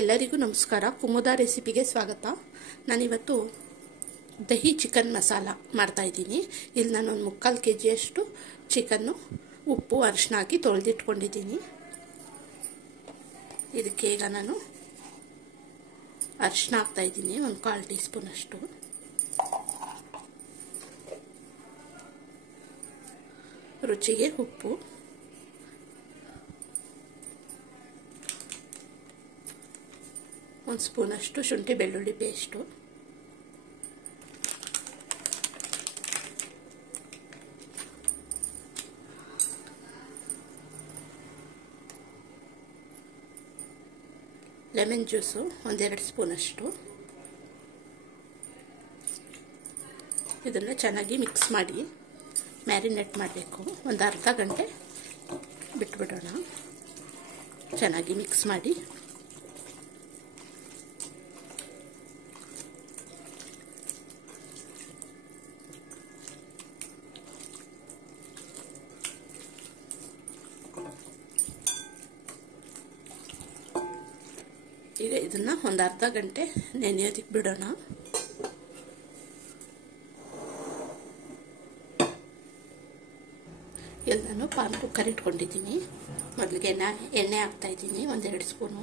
ಎಲ್ಲರಿಗೂ ನಮಸ್ಕಾರ. ಕುಮುದಾ ರೆಸಿಪಿಗೆ ಸ್ವಾಗತ. ನಾನಿವತ್ತು ದಹಿ ಚಿಕನ್ ಮಸಾಲ ಮಾಡ್ತಾಯಿದ್ದೀನಿ. ಇಲ್ಲಿ ನಾನು ಒಂದು 3/4 kg ಚಿಕನ್ನು ಉಪ್ಪು ಅರಿಶಿನ ಹಾಕಿ ತೊಳೆದಿಟ್ಕೊಂಡಿದ್ದೀನಿ. ಇದಕ್ಕೆ ಈಗ ನಾನು ಅರಿಶಿನ ಹಾಕ್ತಾಯಿದ್ದೀನಿ, ಒಂದು 1/4 ಟೀ ಸ್ಪೂನ್ ಅಷ್ಟು. ರುಚಿಗೆ ಉಪ್ಪು, ಒಂದು ಸ್ಪೂನಷ್ಟು ಶುಂಠಿ ಬೆಳ್ಳುಳ್ಳಿ ಪೇಸ್ಟು, ಲೆಮನ್ ಜ್ಯೂಸು 1-2 ಸ್ಪೂನಷ್ಟು. ಇದನ್ನು ಚೆನ್ನಾಗಿ ಮಿಕ್ಸ್ ಮಾಡಿ ಮ್ಯಾರಿನೇಟ್ ಮಾಡಬೇಕು. ಒಂದು ಅರ್ಧ ಗಂಟೆ ಬಿಟ್ಬಿಡೋಣ. ಚೆನ್ನಾಗಿ ಮಿಕ್ಸ್ ಮಾಡಿ ಈಗ ಇದನ್ನು ಒಂದು ಅರ್ಧ ಗಂಟೆ ನೆನೆಯೋದಕ್ಕೆ ಬಿಡೋಣ. ಇಲ್ಲಿ ನಾನು ಪಾನ್ ಕುಕ್ಕರ್ ಇಟ್ಕೊಂಡಿದ್ದೀನಿ. ಮೊದಲಿಗೆ ಎಣ್ಣೆ ಹಾಕ್ತಾಯಿದ್ದೀನಿ, 1-2 ಸ್ಪೂನು.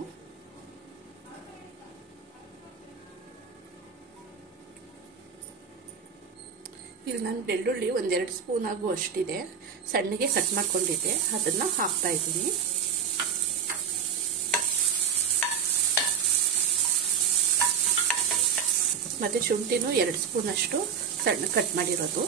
ಇಲ್ಲಿ ನಾನು ಬೆಳ್ಳುಳ್ಳಿ 1-2 ಸ್ಪೂನ್ ಆಗುವಷ್ಟಿದೆ, ಸಣ್ಣಗೆ ಕಟ್ ಮಾಡ್ಕೊಂಡಿದ್ದೆ, ಅದನ್ನು ಹಾಕ್ತಾಯಿದ್ದೀನಿ. ಮತ್ತು ಶುಂಠಿನೂ 2 ಸ್ಪೂನಷ್ಟು ಸಣ್ಣ ಕಟ್ ಮಾಡಿರೋದು.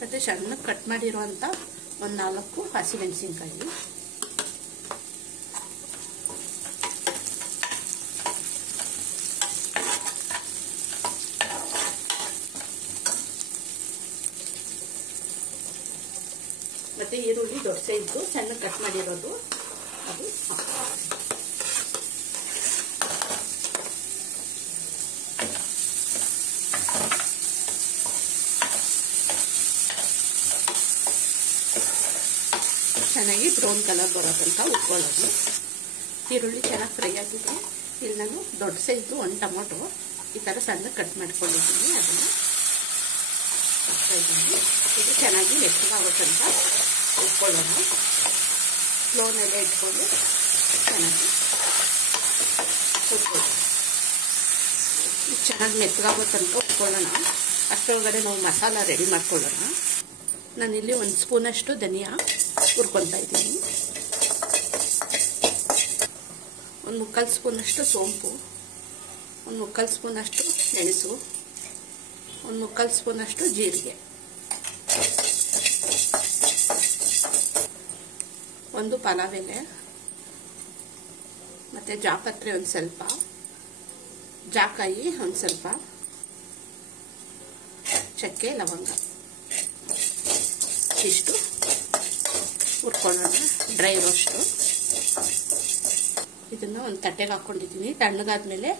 ಮತ್ತು ಸಣ್ಣ ಕಟ್ ಮಾಡಿರುವಂಥ ಒಂದು 4 ಹಸಿಮೆಣಸಿನ್ಕಾಯಿ. ಮತ್ತು ಈರುಳ್ಳಿ ದೊಡ್ಡ ಸೈಜು ಸಣ್ಣ ಕಟ್ ಮಾಡಿರೋದು, ಅದು ಚೆನ್ನಾಗಿ ಬ್ರೌನ್ ಕಲರ್ ಬರೋ ತನಕ ಉಟ್ಕೊಳ್ಳೋದು. ಈರುಳ್ಳಿ ಚೆನ್ನಾಗಿ ಫ್ರೈ ಆಗಿದೆ. ಇಲ್ಲಿ ನಾನು ದೊಡ್ಡ ಸೈಜು 1 ಟೊಮೊಟೊ ಈ ಥರ ಸಣ್ಣ ಕಟ್ ಮಾಡ್ಕೊಂಡಿದ್ದೀನಿ, ಅದನ್ನು ಹಾಕ್ತಾಯಿದ್ದೀನಿ. ಇದು ಚೆನ್ನಾಗಿ ಮೆತ್ತಗಾಗೋ ತನಕ ಉಟ್ಕೊಳ್ಳೋಣ. ಸ್ಲೋನಲ್ಲೇ ಇಟ್ಕೊಂಡು ಚೆನ್ನಾಗಿ ಉಟ್ಕೊಳ್ಳೋಣ. ಚೆನ್ನಾಗಿ ಮೆತ್ತಗಾಗೋ ತನಕ ಉಟ್ಕೊಳ್ಳೋಣ. ಅಷ್ಟರೊಳಗಡೆ ನಾವು ಮಸಾಲ ರೆಡಿ ಮಾಡ್ಕೊಳ್ಳೋಣ. ನಾನಿಲ್ಲಿ 1 ಸ್ಪೂನಷ್ಟು ಧನಿಯಾ ಹುರ್ಕೊತಾ ಇದ್ದೀನಿ, 1/4 ಸ್ಪೂನಷ್ಟು ಸೋಂಪು, 1/4 ಸ್ಪೂನಷ್ಟು ಮೆಣಸು, 1/4 ಸ್ಪೂನಷ್ಟು ಜೀರಿಗೆ, 1 ಪಲಾವ್ ಎಲೆ, ಮತ್ತು ಜಾಪತ್ರೆ ಒಂದು ಸ್ವಲ್ಪ, ಜಾಕಾಯಿ ಒಂದು ಸ್ವಲ್ಪ, ಚಕ್ಕೆ ಲವಂಗ ಇಷ್ಟು ಹುರ್ಕೊಳ್ಳೋಣ. Dry roast. ಇದನ್ನು ಒಂದು ತಟ್ಟೆಗೆ ಹಾಕ್ಕೊಂಡಿದ್ದೀನಿ. ತಣ್ಣಗಾದ್ಮೇಲೆ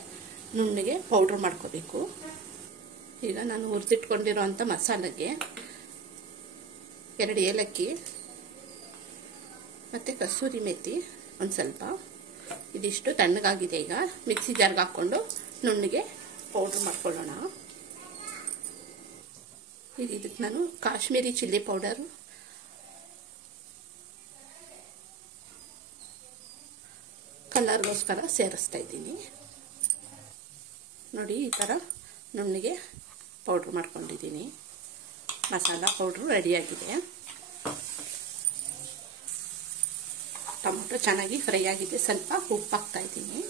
ನುಣ್ಣಗೆ ಪೌಡ್ರ್ ಮಾಡ್ಕೋಬೇಕು. ಈಗ ನಾನು ಹುರಿದಿಟ್ಕೊಂಡಿರೋಂಥ ಮಸಾಲೆಗೆ 2 ಏಲಕ್ಕಿ ಮತ್ತು ಕಸೂರಿ ಮೆಥಿ ಒಂದು ಸ್ವಲ್ಪ, ಇದಿಷ್ಟು ತಣ್ಣಗಾಗಿದೆ. ಈಗ ಮಿಕ್ಸಿ ಜಾರ್ಗೆ ಹಾಕ್ಕೊಂಡು ನುಣ್ಣಗೆ ಪೌಡ್ರ್ ಮಾಡ್ಕೊಳ್ಳೋಣ. ಈಗ ಇದಕ್ಕೆ ನಾನು ಕಾಶ್ಮೀರಿ ಚಿಲ್ಲಿ ಪೌಡರು, ಕಲರ್ಗೋಸ್ಕರ ಸೇರಿಸ್ತಾ ಇದ್ದೀನಿ. ನೋಡಿ, ಈ ಥರ ನುಣ್ಣಗೆ ಪೌಡ್ರ್ ಮಾಡ್ಕೊಂಡಿದ್ದೀನಿ. ಮಸಾಲ ಪೌಡ್ರು ರೆಡಿಯಾಗಿದೆ. ಟೊಮೊಟೊ ಚೆನ್ನಾಗಿ ಫ್ರೈ ಆಗಿದೆ. ಸ್ವಲ್ಪ ಉಪ್ಪು ಹಾಕ್ತಾ ಇದ್ದೀನಿ.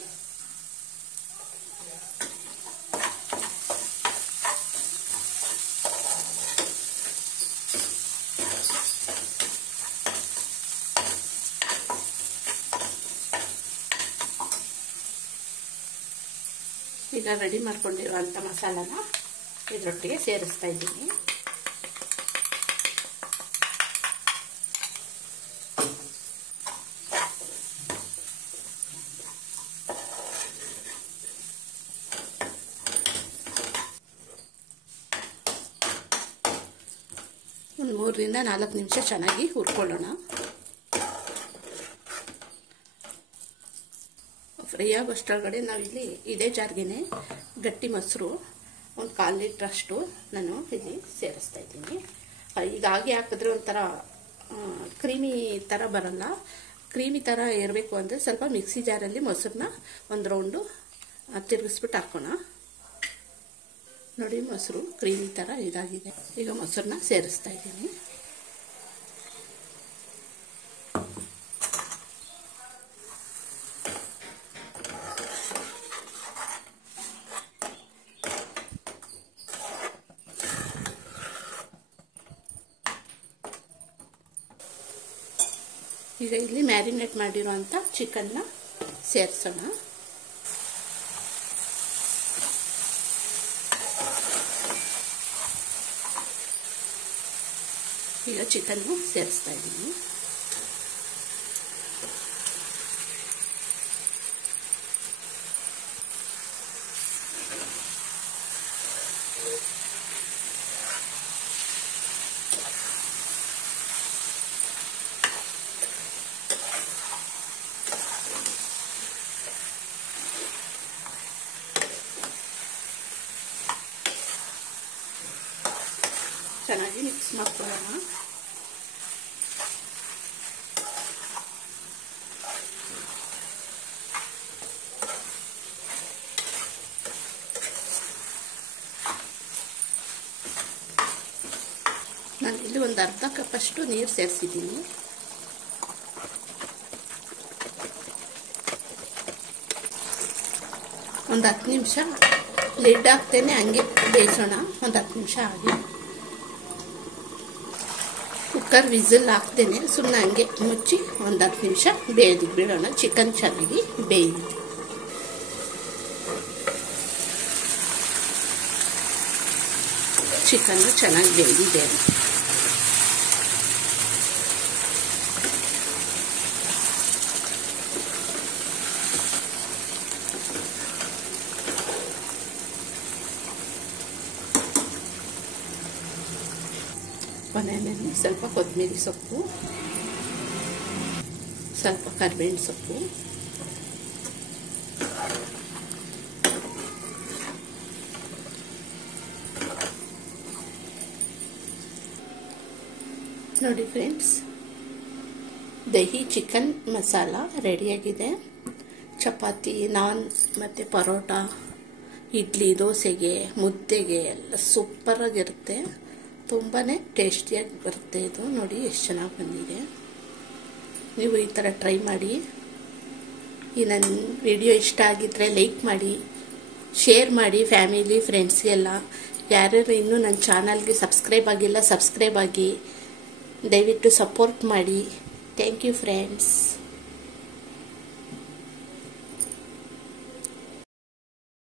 ಈಗ ರೆಡಿ ಮಾಡ್ಕೊಂಡಿರುವಂಥ ಮಸಾಲಾನ ಇದರೊಟ್ಟಿಗೆ ಸೇರಿಸ್ತಾ ಇದ್ದೀನಿ. ಒಂದು 3 ರಿಂದ 4 ನಿಮಿಷ ಚೆನ್ನಾಗಿ ಹುರ್ಕೊಳ್ಳೋಣ. ಫ್ರೈ ಆಗೋಷ್ಟರೊಳಗಡೆ ನಾವಿಲ್ಲಿ ಇದೇ ಜಾರ್ಗೆನೆ ಗಟ್ಟಿ ಮೊಸರು ಒಂದು 1/4 ಲೀಟ್ರಷ್ಟು ನಾನು ಇಲ್ಲಿ ಸೇರಿಸ್ತಾ ಇದ್ದೀನಿ. ಈಗ ಹಾಗೆ ಹಾಕಿದ್ರೆ ಒಂಥರ ಕ್ರೀಮಿ ಥರ ಬರಲ್ಲ. ಕ್ರೀಮಿ ಥರ ಇರಬೇಕು ಅಂದರೆ ಸ್ವಲ್ಪ ಮಿಕ್ಸಿ ಜಾರಲ್ಲಿ ಮೊಸರನ್ನ ಒಂದು ರೌಂಡು ತಿರುಗಿಸ್ಬಿಟ್ಟು ಹಾಕೋಣ. ನೋಡಿ, ಮೊಸರು ಕ್ರೀಮಿ ಥರ ಇದಾಗಿದೆ. ಈಗ ಮೊಸರನ್ನ ಸೇರಿಸ್ತಾ ಇದ್ದೀನಿ. ಈಗ ಇಲ್ಲಿ ಮ್ಯಾರಿನೇಟ್ ಮಾಡಿರುವಂಥ ಚಿಕನ್ನ ಸೇರಿಸೋಣ. ಈಗ ಚಿಕನ್ನು ಸೇರಿಸ್ತಾ ಇದ್ದೀನಿ. ಚೆನ್ನಾಗಿ ಮಿಕ್ಸ್ ಮಾಡ್ಕೊಳ್ಳೋಣ. ನಾನು ಇಲ್ಲಿ ಒಂದು ಅರ್ಧ ಕಪ್ಪಷ್ಟು ನೀರು ಸೇರಿಸಿದ್ದೀನಿ. ಒಂದು 10 ನಿಮಿಷ ಲಿಡ್ ಹಾಕ್ತೇನೆ ಹಂಗೆ ಬೇಯಿಸೋಣ. ಒಂದು 10 ನಿಮಿಷ ಆಗಿ ಕುಕ್ಕರ್ ವಿಸಿಲ್ ಹಾಕ್ತೇನೆ ಸುಮ್ಮನೆ ಹಂಗೆ ಮುಚ್ಚಿ ಒಂದು 10 ನಿಮಿಷ ಬೇಯೋದಕ್ಕೆ ಬಿಡೋಣ. ಚಿಕನ್ ಚೆನ್ನಾಗಿ ಬೇಯಿದೆ. ಚಿಕನ್ನು ಚೆನ್ನಾಗಿ ಬೇಯಿದೆ. ಕೊನೆಯಲ್ಲಿ ಸ್ವಲ್ಪ ಕೊತ್ತಂಬರಿ ಸೊಪ್ಪು, ಸ್ವಲ್ಪ ಕರಿಬೇವಿನ ಸೊಪ್ಪು, ನೋಡಿ ಫ್ರೆಂಡ್ಸ್, ದಹಿ ಚಿಕನ್ ಮಸಾಲ ರೆಡಿಯಾಗಿದೆ. ಚಪಾತಿ, ನಾನ್ ಮತ್ತು ಪರೋಟ, ಇಡ್ಲಿ, ದೋಸೆಗೆ, ಮುದ್ದೆಗೆ ಎಲ್ಲ ಸೂಪರಾಗಿರುತ್ತೆ. ತುಂಬಾ ಟೇಸ್ಟಿಯಾಗಿ ಬರುತ್ತೆ ಇದು. ನೋಡಿ ಎಷ್ಟು ಚೆನ್ನಾಗಿ ಬಂದಿದೆ. ನೀವು ಈ ಥರ ಟ್ರೈ ಮಾಡಿ. ಈ ನನ್ನ ವಿಡಿಯೋ ಇಷ್ಟ ಆಗಿದ್ದರೆ ಲೈಕ್ ಮಾಡಿ, ಶೇರ್ ಮಾಡಿ ಫ್ಯಾಮಿಲಿ ಫ್ರೆಂಡ್ಸ್ಗೆಲ್ಲ. ಯಾರ್ಯಾರು ಇನ್ನೂ ನನ್ನ ಚಾನಲ್ಗೆ ಸಬ್ಸ್ಕ್ರೈಬ್ ಆಗಿಲ್ಲ ಸಬ್ಸ್ಕ್ರೈಬ್ ಆಗಿ, ದಯವಿಟ್ಟು ಸಪೋರ್ಟ್ ಮಾಡಿ. Thank you friends.